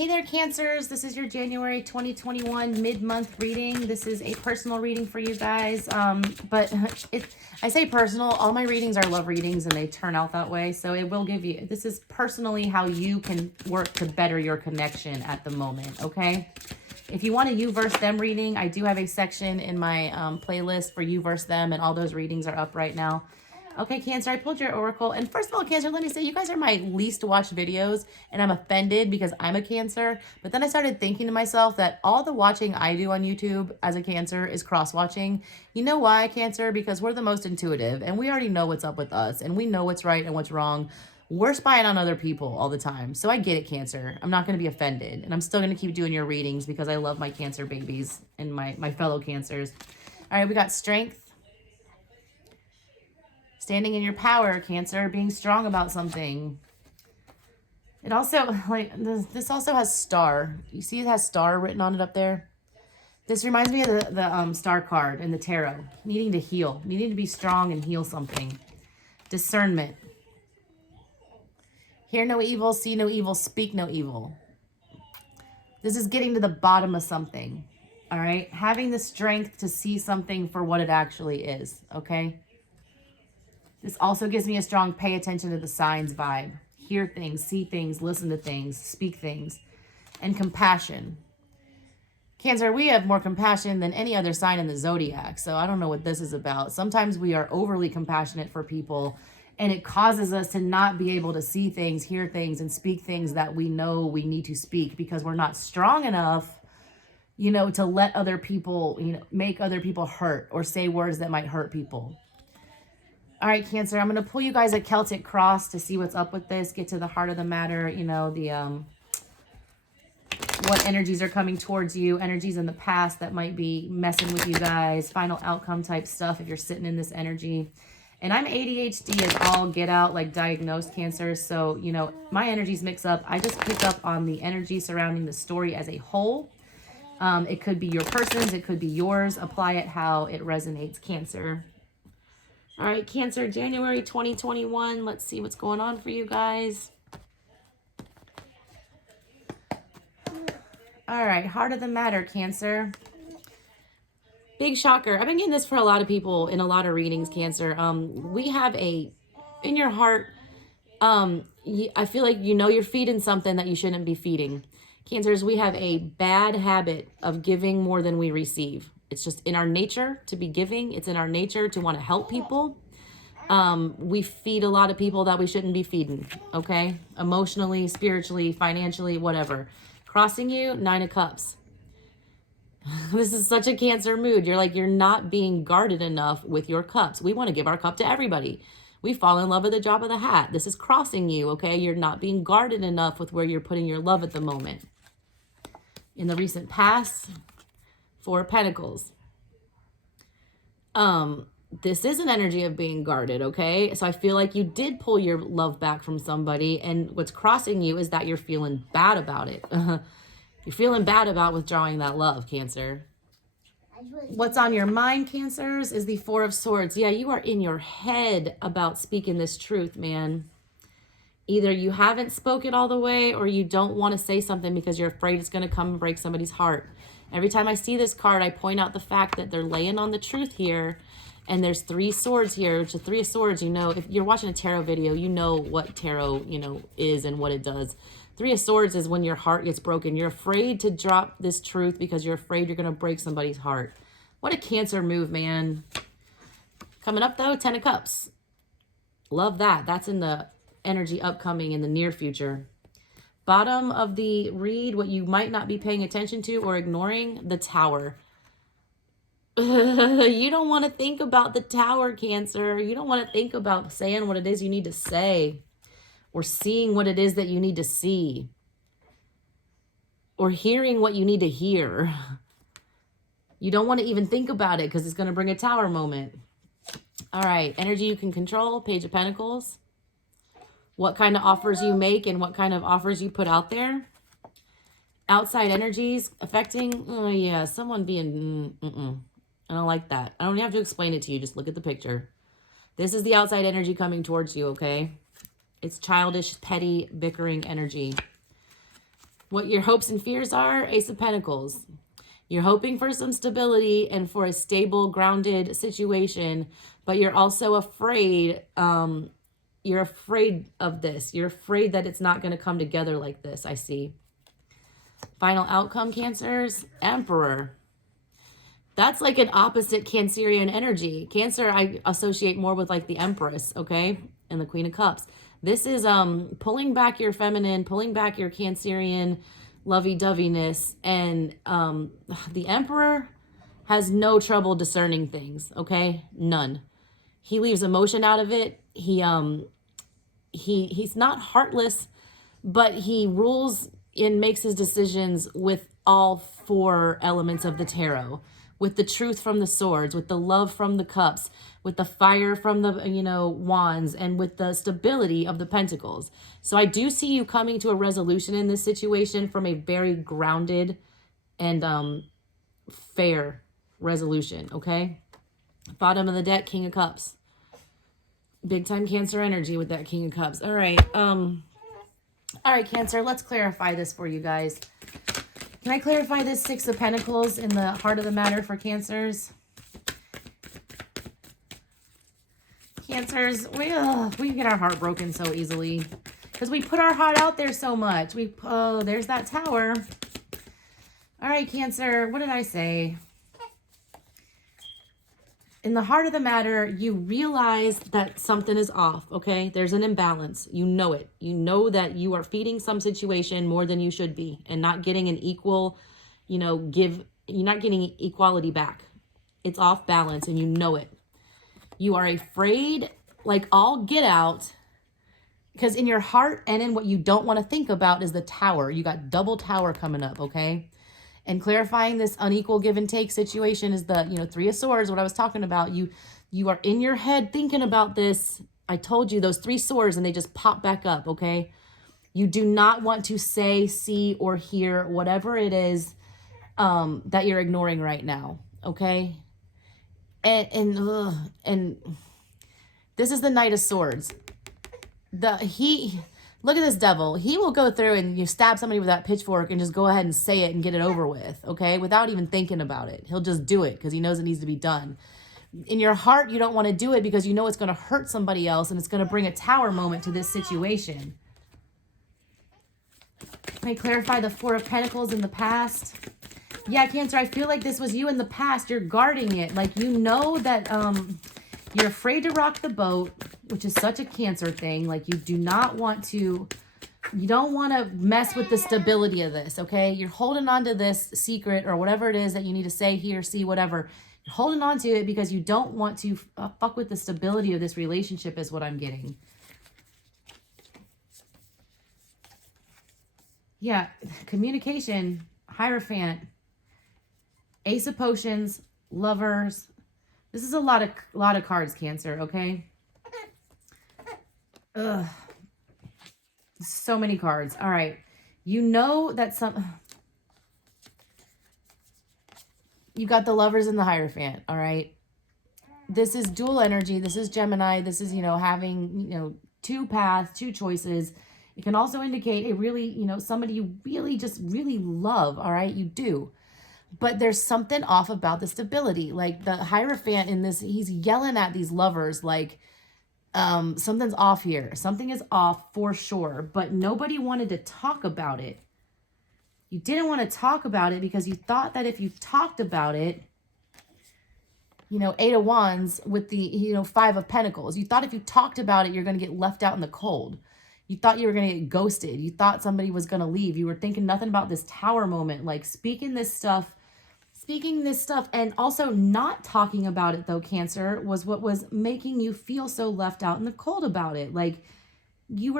Hey there, Cancers. This is your January 2021 mid-month reading. This is a personal reading for you guys. But I say personal. All my readings are love readings, and they turn out that way. So it will give you, this is personally how you can work to better your connection at the moment, okay? If you want a you versus them reading, I do have a section in my playlist for you versus them, and all those readings are up right now. Okay, Cancer, I pulled your oracle. And first of all, Cancer, let me say, you guys are my least watched videos, and I'm offended because I'm a Cancer. But then I started thinking to myself that all the watching I do on YouTube as a Cancer is cross-watching. You know why, Cancer? Because we're the most intuitive, and we already know what's up with us, and we know what's right and what's wrong. We're spying on other people all the time. So I get it, Cancer. I'm not going to be offended. And I'm still going to keep doing your readings because I love my Cancer babies and my fellow Cancers. All right, we got strength. Standing in your power, Cancer, being strong about something. It also, like, this also has star. You see it has star written on it up there? This reminds me of the star card in the tarot. Needing to heal. Needing to be strong and heal something. Discernment. Hear no evil, see no evil, speak no evil. This is getting to the bottom of something. All right? Having the strength to see something for what it actually is. Okay? This also gives me a strong pay attention to the signs vibe. Hear things, see things, listen to things, speak things. And compassion. Cancer, we have more compassion than any other sign in the zodiac. So I don't know what this is about. Sometimes we are overly compassionate for people, and it causes us to not be able to see things, hear things, and speak things that we know we need to speak because we're not strong enough, you know, to let other people, you know, make other people hurt or say words that might hurt people. All right, Cancer, I'm going to pull you guys a Celtic cross to see what's up with this, get to the heart of the matter, you know, the what energies are coming towards you, energies in the past that might be messing with you guys, final outcome type stuff if you're sitting in this energy. And I'm ADHD as all get out, like diagnosed Cancer, so, you know, my energies mix up. I just pick up on the energy surrounding the story as a whole. It could be your person's, it could be yours. Apply it how it resonates, Cancer. All right, Cancer, January 2021. Let's see what's going on for you guys. All right, heart of the matter, Cancer. Big shocker. I've been getting this for a lot of people in a lot of readings, Cancer. We have in your heart, I feel like you know you're feeding something that you shouldn't be feeding. Cancers, we have a bad habit of giving more than we receive. It's just in our nature to be giving. It's in our nature to want to help people. We feed a lot of people that we shouldn't be feeding, okay? Emotionally, spiritually, financially, whatever. Crossing you, 9 of Cups. This is such a Cancer mood. You're not being guarded enough with your cups. We want to give our cup to everybody. We fall in love with the drop of the hat. This is crossing you, okay? You're not being guarded enough with where you're putting your love at the moment. In the recent past, 4 of Pentacles. This is an energy of being guarded, okay? So I feel like you did pull your love back from somebody, and what's crossing you is that you're feeling bad about it. You're feeling bad about withdrawing that love, Cancer. What's on your mind, Cancers, is the 4 of Swords. Yeah, you are in your head about speaking this truth, man. Either you haven't spoke it all the way, or you don't want to say something because you're afraid it's going to come and break somebody's heart. Every time I see this card, I point out the fact that they're laying on the truth here. And there's 3 swords here, which is 3 of Swords. You know, if you're watching a tarot video, you know what tarot, you know, is and what it does. 3 of Swords is when your heart gets broken. You're afraid to drop this truth because you're afraid you're going to break somebody's heart. What a Cancer move, man. Coming up, though, 10 of Cups. Love that. That's in the energy upcoming in the near future. Bottom of the read, what you might not be paying attention to or ignoring, the Tower. You don't want to think about the Tower, Cancer. You don't want to think about saying what it is you need to say, or seeing what it is that you need to see, or hearing what you need to hear. You don't want to even think about it because it's going to bring a Tower moment. All right, energy you can control, Page of Pentacles. What kind of offers you make and what kind of offers you put out there. Outside energies affecting, oh yeah, someone being, I don't like that. I don't have to explain it to you. Just look at the picture. This is the outside energy coming towards you, okay? It's childish, petty, bickering energy. What your hopes and fears are, Ace of Pentacles. You're hoping for some stability and for a stable, grounded situation, but you're also afraid. You're afraid of this. You're afraid that it's not going to come together like this, I see. Final outcome, Cancers, Emperor. That's like an opposite Cancerian energy. Cancer, I associate more with like the Empress, okay? And the Queen of Cups. This is pulling back your feminine, pulling back your Cancerian lovey-doveyness. And the Emperor has no trouble discerning things, okay? None. He leaves emotion out of it. He's not heartless, but he rules and makes his decisions with all 4 elements of the tarot, with the truth from the swords, with the love from the cups, with the fire from the, wands, and with the stability of the pentacles. So I do see you coming to a resolution in this situation from a very grounded and fair resolution, okay? Bottom of the deck, King of Cups. Big time Cancer energy with that King of Cups. All right, Cancer, let's clarify this for you guys. Can I clarify this 6 of Pentacles in the heart of the matter for Cancers? Cancers, we get our heart broken so easily because we put our heart out there so much. There's that Tower. All right, Cancer, what did I say? In the heart of the matter, you realize that something is off, okay? There's an imbalance. You know it. You know that you are feeding some situation more than you should be and not getting an equal, you're not getting equality back. It's off balance and you know it. You are afraid, like all get out, because in your heart and in what you don't want to think about is the Tower. You got double Tower coming up, okay? And clarifying this unequal give and take situation is the, 3 of Swords, what I was talking about. You are in your head thinking about this. I told you those 3 swords and they just pop back up, okay? You do not want to say, see, or hear whatever it is that you're ignoring right now, okay? And this is the Knight of Swords. Look at this devil. He will go through and you stab somebody with that pitchfork and just go ahead and say it and get it over with, okay? Without even thinking about it. He'll just do it because he knows it needs to be done. In your heart, you don't want to do it because you know it's going to hurt somebody else and it's going to bring a Tower moment to this situation. Can I clarify the 4 of Pentacles in the past? Yeah, Cancer, I feel like this was you in the past. You're guarding it. Like, you know that you're afraid to rock the boat, which is such a Cancer thing. Like, you don't want to mess with the stability of this, okay? You're holding on to this secret or whatever it is that you need to say, hear, see, whatever. You're holding on to it because you don't want to fuck with the stability of this relationship is what I'm getting. Yeah, communication, Hierophant, Ace of Potions, Lovers. This is a lot of cards, Cancer, okay? Ugh. So many cards. All right. You know that you got the Lovers and the Hierophant, all right? This is dual energy. This is Gemini. This is, having, 2 paths, 2 choices. It can also indicate a really, somebody you really love, all right? You do. But there's something off about the stability. Like the Hierophant in this, he's yelling at these lovers like, something's off here. Something is off for sure. But nobody wanted to talk about it. You didn't want to talk about it because you thought that if you talked about it, 8 of Wands with the, 5 of Pentacles. You thought if you talked about it, you're going to get left out in the cold. You thought you were going to get ghosted. You thought somebody was going to leave. You were thinking nothing about this Tower moment, like speaking this stuff, and also not talking about it though, Cancer, was what was making you feel so left out in the cold about it. Like you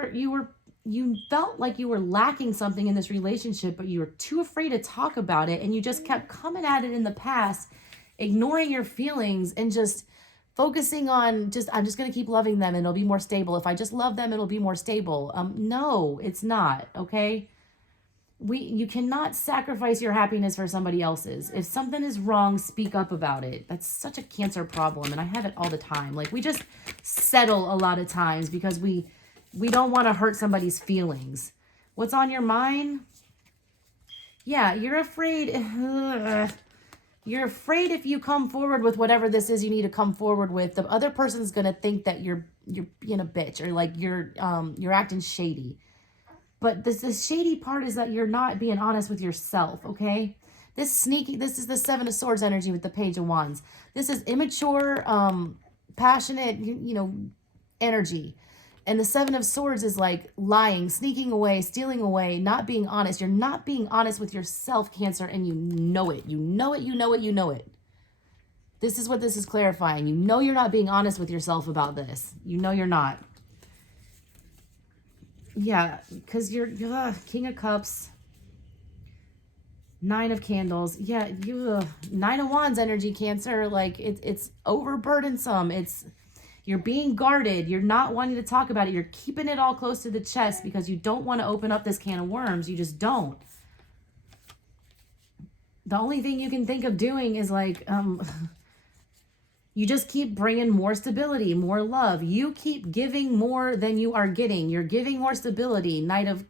felt like you were lacking something in this relationship, but you were too afraid to talk about it. And you just kept coming at it in the past, ignoring your feelings and just focusing on I'm just going to keep loving them and it'll be more stable. If I just love them, it'll be more stable. No, it's not. Okay. You cannot sacrifice your happiness for somebody else's. If something is wrong, speak up about it. That's such a Cancer problem. And I have it all the time. Like we just settle a lot of times because we don't want to hurt somebody's feelings. What's on your mind? Yeah, you're afraid. You're afraid if you come forward with whatever this is you need to come forward with, the other person's gonna think that you're being a bitch, or like you're acting shady. But the shady part is that you're not being honest with yourself, okay? This is the Seven of Swords energy with the Page of Wands. This is immature, passionate, energy. And the Seven of Swords is like lying, sneaking away, stealing away, not being honest. You're not being honest with yourself, Cancer, and you know it. You know it, you know it, you know it. This is what this is clarifying. You know you're not being honest with yourself about this. You know you're not. Yeah, because you're King of Cups, Nine of Candles. Yeah, Nine of Wands energy, Cancer. Like it's overburdensome. You're being guarded. You're not wanting to talk about it. You're keeping it all close to the chest because you don't want to open up this can of worms. You just don't. The only thing you can think of doing is like, you just keep bringing more stability, more love. You keep giving more than you are getting. You're giving more stability. Knight of,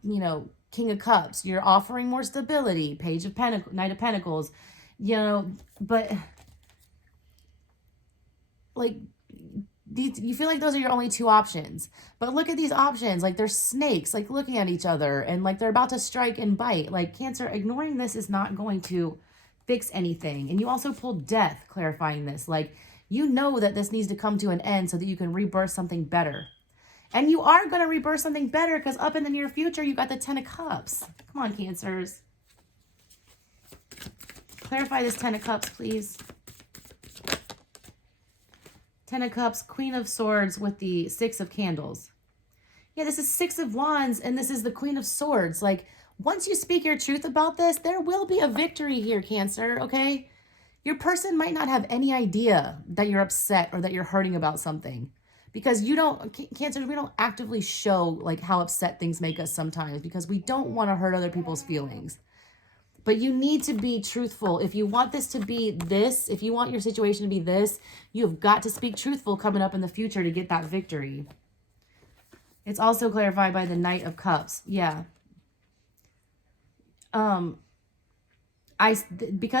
King of Cups. You're offering more stability. Page of Pentacles, Knight of Pentacles. But like, you feel like those are your only two options. But look at these options. Like, they're snakes, like, looking at each other. And, like, they're about to strike and bite. Like, Cancer, ignoring this is not going to fix anything. And you also pulled Death, clarifying this. Like, you know that this needs to come to an end so that you can rebirth something better. And you are going to rebirth something better because up in the near future, you got the Ten of Cups. Come on, Cancers. Clarify this Ten of Cups, please. Ten of Cups, Queen of Swords with the Six of Candles. Yeah, this is Six of Wands, and this is the Queen of Swords. Like, once you speak your truth about this, there will be a victory here, Cancer, okay? Your person might not have any idea that you're upset or that you're hurting about something. Because Cancer, we don't actively show, like, how upset things make us sometimes because we don't want to hurt other people's feelings. But you need to be truthful. If you want this to be this, if you want your situation to be this, you've got to speak truthful coming up in the future to get that victory. It's also clarified by the Knight of Cups. Yeah. Because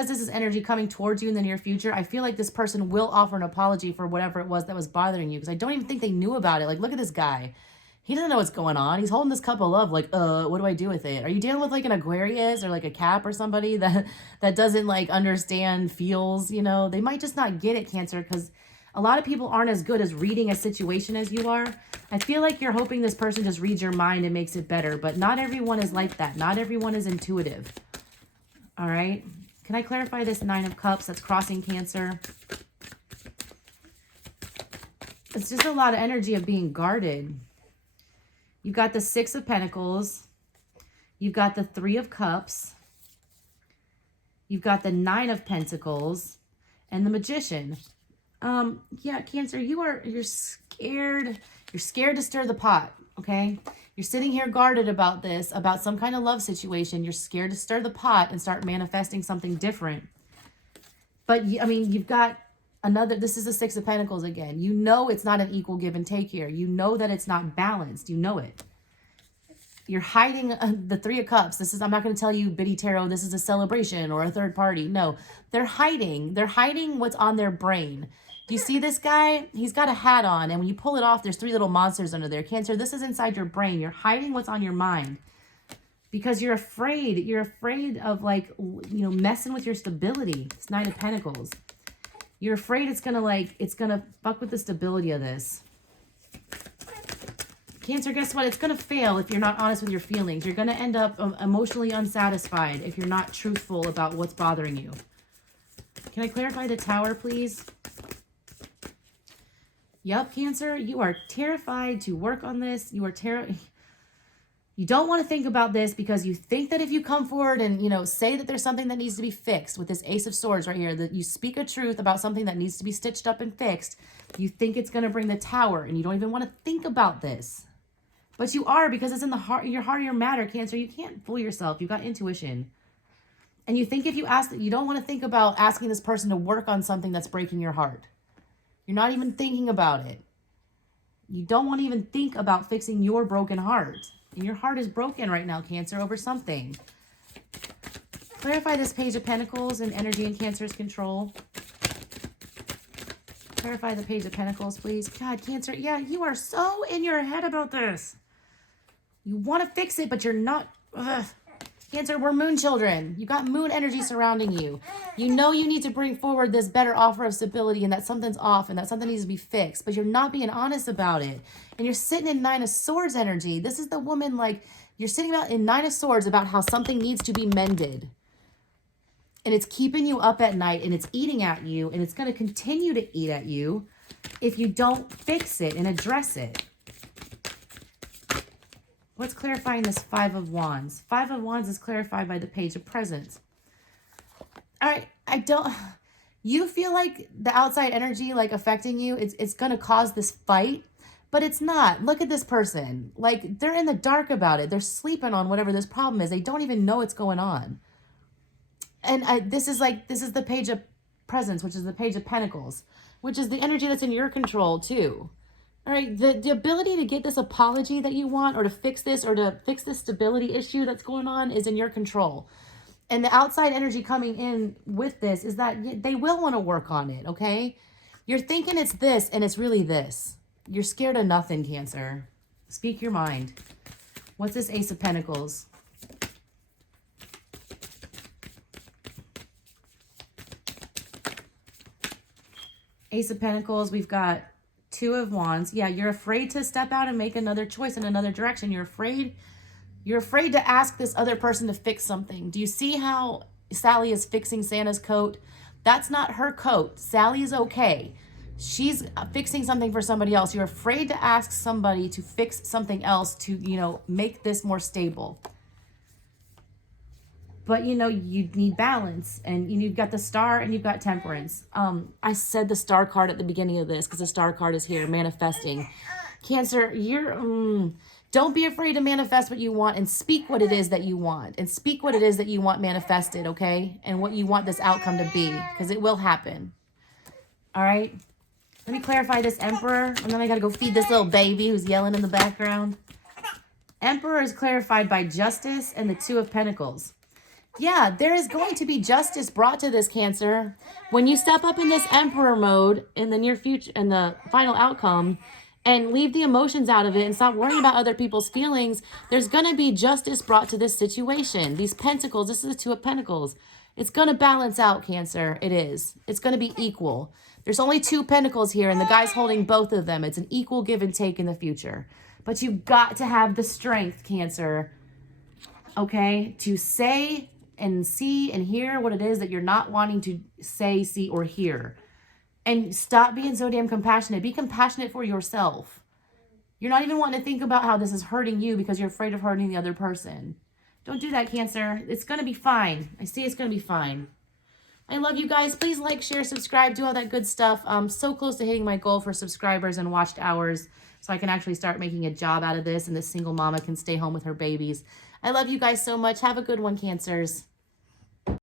this is energy coming towards you in the near future, I feel like this person will offer an apology for whatever it was that was bothering you. Because I don't even think they knew about it. Like, look at this guy. He doesn't know what's going on. He's holding this cup of love like, what do I do with it? Are you dealing with like an Aquarius or like a Cap or somebody that doesn't like understand feels, They might just not get it, Cancer, because a lot of people aren't as good as reading a situation as you are. I feel like you're hoping this person just reads your mind and makes it better, but not everyone is like that. Not everyone is intuitive. All right. Can I clarify this Nine of Cups that's crossing Cancer? It's just a lot of energy of being guarded. You've got the Six of Pentacles. You've got the Three of Cups. You've got the Nine of Pentacles and the Magician. Yeah, Cancer, you're scared. You're scared to stir the pot, okay? You're sitting here guarded about this, about some kind of love situation. You're scared to stir the pot and start manifesting something different. But, you've got this is the Six of Pentacles again. You know it's not an equal give and take here. You know that it's not balanced. You know it. You're hiding the Three of Cups. I'm not going to tell you, Biddy Tarot, this is a celebration or a third party. No, they're hiding. They're hiding what's on their brain. Do you see this guy? He's got a hat on, and when you pull it off, there's three little monsters under there. Cancer, this is inside your brain. You're hiding what's on your mind because you're afraid. You're afraid of, like, messing with your stability. It's Nine of Pentacles. You're afraid it's going to fuck with the stability of this. Cancer, guess what? It's going to fail if you're not honest with your feelings. You're going to end up emotionally unsatisfied if you're not truthful about what's bothering you. Can I clarify the Tower, please? Yep, Cancer, you are terrified to work on this. You don't want to think about this because you think that if you come forward and, say that there's something that needs to be fixed with this Ace of Swords right here, that you speak a truth about something that needs to be stitched up and fixed, you think it's going to bring the Tower and you don't even want to think about this. But you are, because it's in your heart of your matter, Cancer. You can't fool yourself. You've got intuition. And you think if you ask, you don't want to think about asking this person to work on something that's breaking your heart. You're not even thinking about it. You don't want to even think about fixing your broken heart. And your heart is broken right now, Cancer, over something. Clarify this Page of Pentacles and energy in Cancer's control. Clarify the Page of Pentacles, please. God, Cancer, yeah, you are so in your head about this. You want to fix it, but you're not. Ugh. Cancer, we're moon children. You got moon energy surrounding you. You know you need to bring forward this better offer of stability and that something's off and that something needs to be fixed, but you're not being honest about it. And you're sitting in Nine of Swords energy. This is the woman, like, you're sitting out in Nine of Swords about how something needs to be mended. And it's keeping you up at night and it's eating at you and it's going to continue to eat at you if you don't fix it and address it. What's clarifying this Five of Wands? Five of Wands is clarified by the Page of Presents. All right, you feel like the outside energy, like, affecting you, it's going to cause this fight, but it's not. Look at this person. Like, they're in the dark about it. They're sleeping on whatever this problem is. They don't even know what's going on. And this is the Page of Presents, which is the Page of Pentacles, which is the energy that's in your control too. All right, the ability to get this apology that you want, or to fix this stability issue that's going on, is in your control. And the outside energy coming in with this is that they will want to work on it, okay? You're thinking it's this, and it's really this. You're scared of nothing, Cancer. Speak your mind. What's this Ace of Pentacles? Ace of Pentacles, we've got Two of Wands. Yeah, you're afraid to step out and make another choice in another direction. You're afraid to ask this other person to fix something. Do you see how Sally is fixing Santa's coat? That's not her coat. Sally is okay. She's fixing something for somebody else. You're afraid to ask somebody to fix something else to, make this more stable. But, you need balance, and you've got the Star and you've got Temperance. I said the Star card at the beginning of this because the Star card is here, manifesting. Cancer, don't be afraid to manifest what you want, and speak what it is that you want, and speak what it is that you want manifested, okay? And what you want this outcome to be, because it will happen. All right? Let me clarify this Emperor, and then I got to go feed this little baby who's yelling in the background. Emperor is clarified by Justice and the Two of Pentacles. Yeah, there is going to be justice brought to this, Cancer. When you step up in this Emperor mode in the near future, and the final outcome, and leave the emotions out of it and stop worrying about other people's feelings, there's going to be justice brought to this situation. These Pentacles, this is the Two of Pentacles. It's going to balance out, Cancer. It is. It's going to be equal. There's only two Pentacles here, and the guy's holding both of them. It's an equal give and take in the future. But you've got to have the strength, Cancer, okay, to say and see and hear what it is that you're not wanting to say, see, or hear. And stop being so damn compassionate. Be compassionate for yourself. You're not even wanting to think about how this is hurting you because you're afraid of hurting the other person. Don't do that, Cancer. It's going to be fine. I see it's going to be fine. I love you guys. Please like, share, subscribe, do all that good stuff. I'm so close to hitting my goal for subscribers and watched hours, so I can actually start making a job out of this, and this single mama can stay home with her babies. I love you guys so much. Have a good one, Cancers.